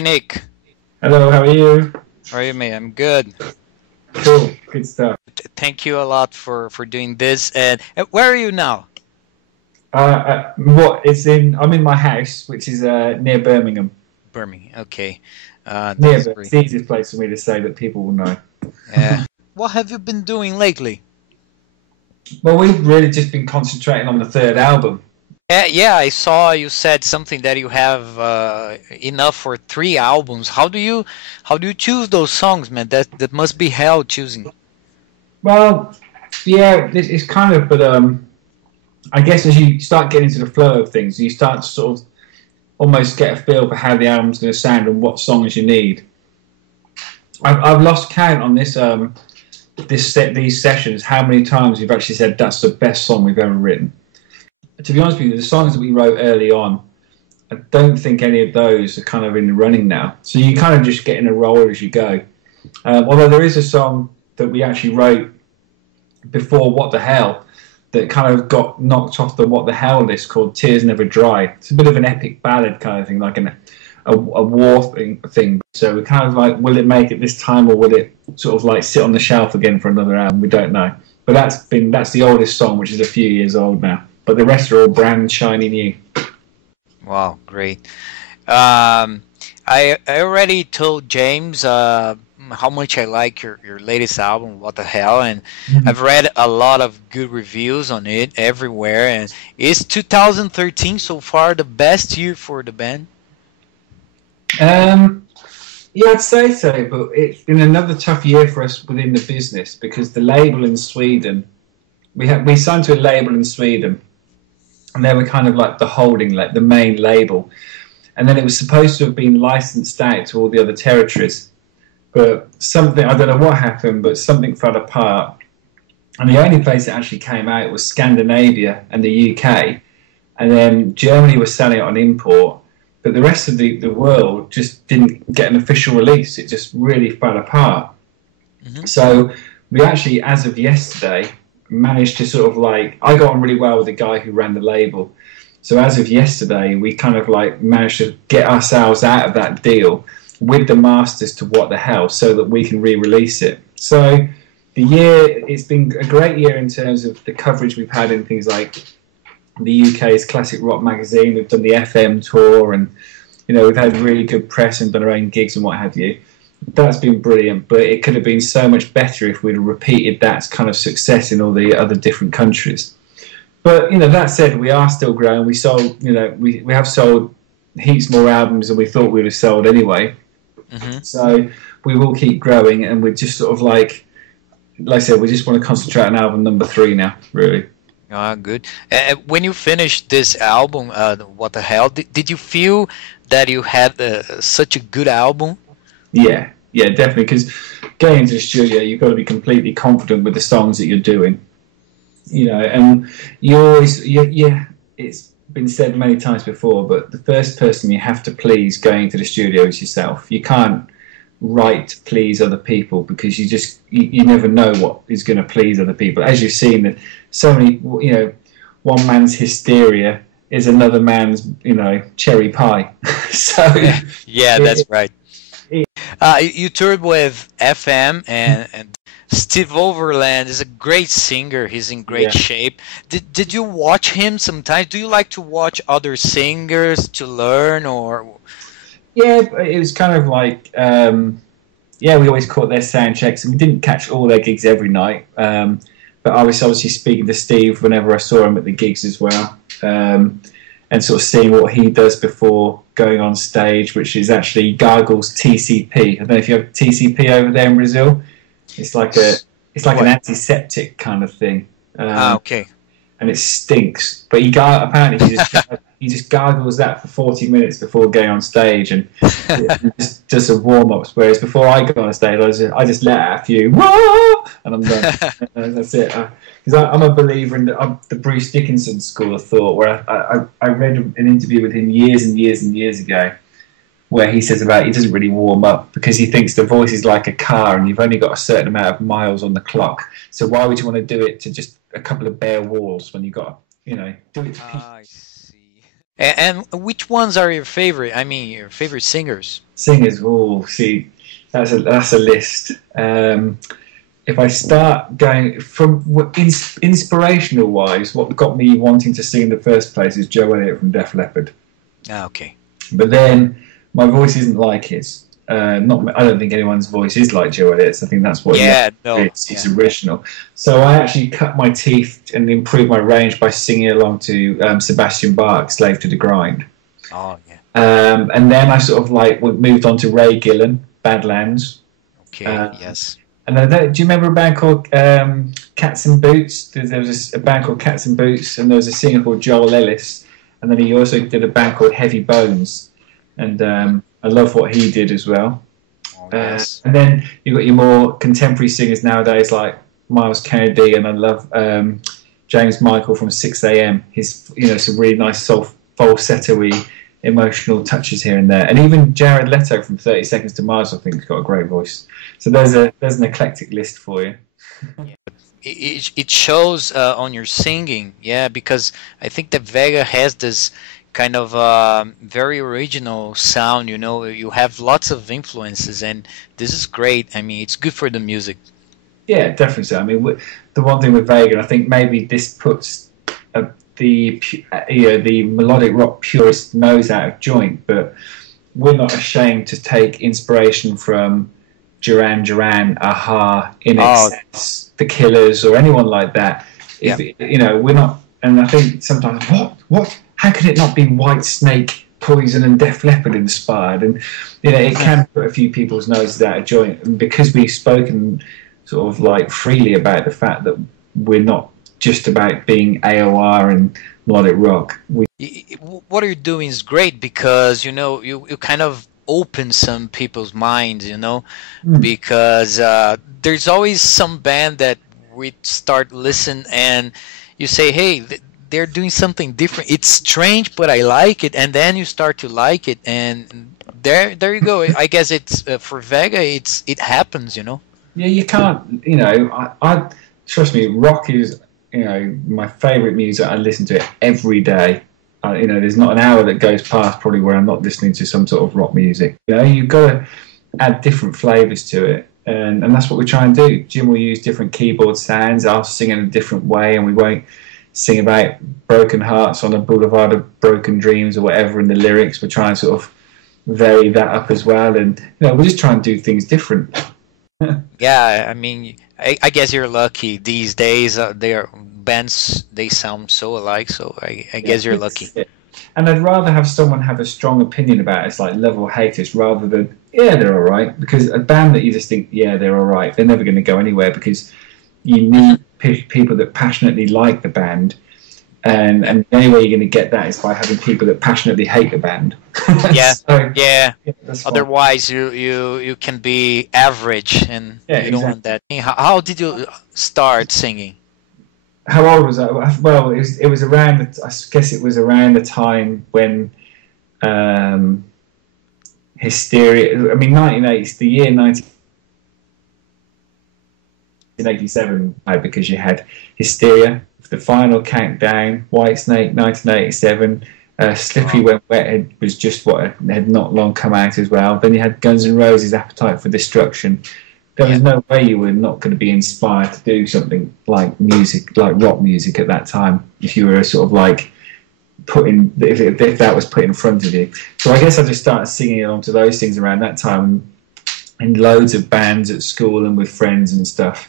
Hey Nick, Hello, how are you? how are you, mate? I'm good. Cool, good stuff. Thank you a lot for doing this. And where are you now? I'm in my house, which is near Birmingham. Birmingham. Okay, Near, that's but it's great. the easiest place for me to say that people will know. What have you been doing lately? Well, we've really just been concentrating on the third album. Yeah, I saw you said something that you have enough for 3 albums. How do you choose those songs, man? That must be hell choosing. Well, yeah, it's kind of, but I guess as you start getting into the flow of things, you start to sort of almost get a feel for how the album's going to sound and what songs you need. I've lost count on these sessions, how many times we've actually said that's the best song we've ever written. To be honest with you, the songs that we wrote early on, I don't think any of those are kind of in the running now. So you kind of just get in a roll as you go. Although there is a song that we actually wrote before What the Hell that kind of got knocked off the What the Hell list called Tears Never Dry. It's a bit of an epic ballad kind of thing, like a war thing. So we're kind of like, will it make it this time, or will it sort of like sit on the shelf again for another album? We don't know. But that's the oldest song, which is a few years old now. But the rest are all brand shiny new. Wow, great. I already told James how much I like your latest album, What the Hell, and I've read a lot of good reviews on it everywhere. And is 2013 so far the best year for the band? Yeah, I'd say so, but it's been another tough year for us within the business because the label in Sweden, we signed to a label in Sweden, and they were kind of like the main label, and then it was supposed to have been licensed out to all the other territories, but something, I don't know what happened, but something fell apart, and the only place it actually came out was Scandinavia and the UK, and then Germany was selling it on import. But the rest of the world just didn't get an official release. It just really fell apart. So we actually, as of yesterday, managed to sort of like, I got on really well with the guy who ran the label. So as of yesterday, we kind of like managed to get ourselves out of that deal with the masters to What the Hell so that we can re-release it. So it's been a great year in terms of the coverage we've had in things like the UK's Classic Rock magazine. We've done the FM tour, and we've had really good press and done our own gigs and what have you. That's been brilliant, but it could have been so much better if we'd have repeated that kind of success in all the other different countries. But that said, we are still growing. We sold, we have sold heaps more albums than we thought we'd have sold anyway. So we will keep growing, and we're just sort of like I said, we just want to concentrate on album number 3 now, really. Good. When you finished this album, What the Hell, did you feel that you had such a good album? Yeah, definitely. Because going into the studio, you've got to be completely confident with the songs that you're doing. And you always, it's been said many times before, but the first person you have to please going into the studio is yourself. You can't write to please other people because you never know what is going to please other people. As you've seen, that so many, one man's hysteria is another man's, cherry pie. So yeah, that's right. You toured with FM, and Steve Overland is a great singer. He's in great shape. Did you watch him sometimes? Do you like to watch other singers to learn, or? Yeah, it was kind of like, we always caught their sound checks, and we didn't catch all their gigs every night. But I was obviously speaking to Steve whenever I saw him at the gigs as well, and sort of seeing what he does before going on stage, which is actually gargles TCP. I don't know if you have TCP over there in Brazil. It's like an antiseptic kind of thing. Okay. And it stinks, but apparently he just gargles that for 40 minutes before going on stage, and just does some warm-ups. Whereas before I go on stage, I just let out a few, whoa, and I'm done. That's it. Because I'm a believer in the Bruce Dickinson school of thought, where I read an interview with him years and years and years ago, where he says about he doesn't really warm up because he thinks the voice is like a car and you've only got a certain amount of miles on the clock. So why would you want to do it to just a couple of bare walls when you've got to, do it to people? I see. And which ones are your favorite? I mean, your favorite singers? Singers, oh, see, that's a list. If I start going from inspirational wise, what got me wanting to sing in the first place is Joe Elliott from Def Leppard. Ah, okay. But then my voice isn't like his. I don't think anyone's voice is like Joe Elliott's. I think that's what he's original. So I actually cut my teeth and improved my range by singing along to Sebastian Bach, "Slave to the Grind." Oh yeah. And then I sort of like moved on to Ray Gillan, "Badlands." Okay. Yes. And do you remember a band called Cats and Boots? There was a band called Cats and Boots, and there was a singer called Joel Ellis, and then he also did a band called Heavy Bones, and I love what he did as well. Oh, yes. And then you've got your more contemporary singers nowadays like Miles Kennedy, and I love James Michael from 6am. His some really nice falsetto-y emotional touches here and there, and even Jared Leto from 30 Seconds to Mars I think has got a great voice. So there's an eclectic list for you. It shows on your singing, yeah, because I think that Vega has this kind of very original sound. You have lots of influences, and this is great. I mean, it's good for the music. Yeah, definitely. I mean, the one thing with Vega, I think maybe this puts the melodic rock purist nose out of joint, but we're not ashamed to take inspiration from Duran Duran, Aha, In Excess, The Killers, or anyone like that. We're not. And I think sometimes, what? How can it not be Whitesnake, Poison, and Def Leppard inspired? And it can put a few people's noses out of joint. And because we've spoken sort of like freely about the fact that we're not just about being AOR and melodic rock. What you're doing is great because you kind of open some people's minds, because there's always some band that we start listen and you say, hey, they're doing something different. It's strange, but I like it, and then you start to like it, and there you go. I guess it's for Vega. It happens, Yeah, you can't. I trust me. Rock is my favorite music. I listen to it every day. There's not an hour that goes past probably where I'm not listening to some sort of rock music. You've got to add different flavors to it, and that's what we try and do. Jim will use different keyboard sounds. I'll sing in a different way, and we won't sing about broken hearts on a boulevard of broken dreams or whatever in the lyrics. We're trying to sort of vary that up as well, and we're just trying to do things different. Yeah, I mean, I guess you're lucky these days. Their bands, they sound so alike, so I guess you're lucky. And I'd rather have someone have a strong opinion about it, it's like love or hate it, rather than they're all right. Because a band that you just think they're all right, they're never going to go anywhere, because you need people that passionately like the band, and the only way you're going to get that is by having people that passionately hate the band. Yeah, so, otherwise you can be average, and you don't want that. How did you start singing? How old was I? Well, it was around. I guess it was around the time when Hysteria. I mean, 1980s, the year 1987, because you had Hysteria, The Final Countdown, Whitesnake, 1987. Slippery When Wet was just what had not long come out as well. Then you had Guns N' Roses' Appetite for Destruction. There was no way you were not going to be inspired to do something like music, like rock music at that time, if you were sort of like if that was put in front of you. So I guess I just started singing along to those things around that time, in loads of bands at school and with friends and stuff.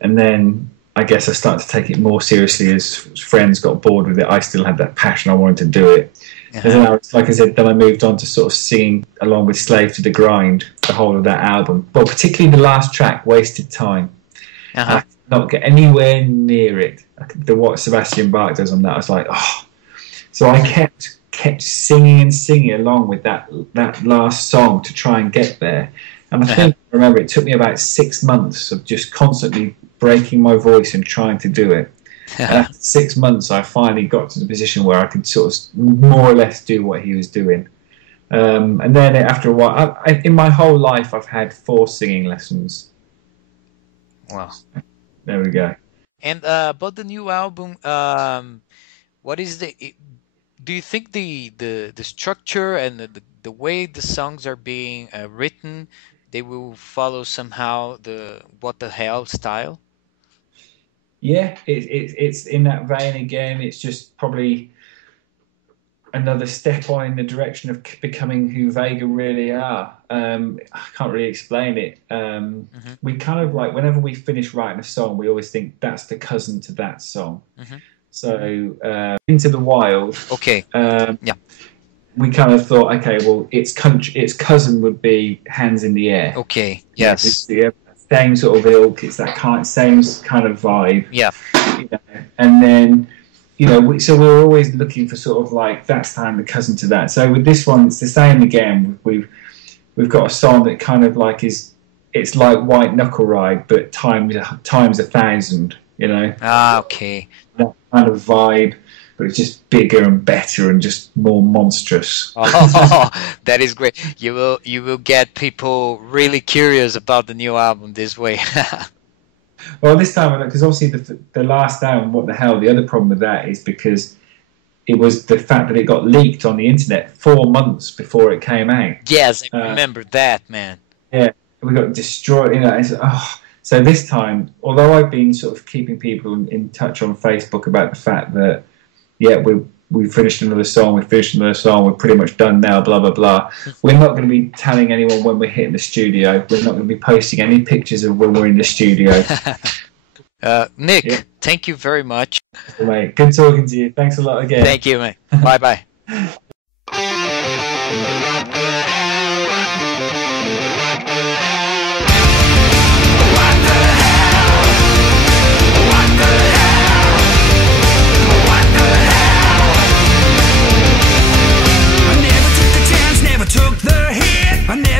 And then I guess I started to take it more seriously as friends got bored with it. I still had that passion. I wanted to do it. And then like I said, then I moved on to sort of singing along with Slave to the Grind, the whole of that album. Well, particularly the last track, Wasted Time. I did not get anywhere near it. What Sebastian Bach does on that, I was like, oh. So I kept singing and singing along with that last song to try and get there. And I think, I remember, it took me about 6 months of just constantly breaking my voice and trying to do it. And after 6 months, I finally got to the position where I could sort of more or less do what he was doing. And then after a while, in my whole life, I've had 4 singing lessons. Wow. There we go. And about the new album, what is do you think the structure and the way the songs are being written, they will follow somehow the What the Hell style? Yeah, it's in that vein again. It's just probably another step on in the direction of becoming who Vega really are. I can't really explain it. We kind of like, whenever we finish writing a song, we always think that's the cousin to that song. So Into the Wild. Okay. Yeah. We kind of thought, okay, well, its cousin would be Hands in the Air. Okay. Yes. It's the same sort of ilk. It's that same kind of vibe. Yeah. You know? And then, you know, so we're always looking for sort of like that's the cousin to that. So with this one, it's the same again. We've got a song that kind of like it's like White Knuckle Ride, but times 1,000. You know. Ah, okay. That kind of vibe, but it's just bigger and better and just more monstrous. Oh, that is great. You will get people really curious about the new album this way. Well, this time, because obviously the last album, What the Hell, the other problem with that is because it was the fact that it got leaked on the internet 4 months before it came out. Yes, I remember that, man. Yeah, we got destroyed. You know, so this time, although I've been sort of keeping people in touch on Facebook about the fact that, yeah, we finished another song, we're pretty much done now, blah, blah, blah. We're not going to be telling anyone when we're hitting the studio. We're not going to be posting any pictures of when we're in the studio. Nick, yeah. Thank you very much. Mate, good talking to you. Thanks a lot again. Thank you, mate. Bye-bye. Took the hit. I never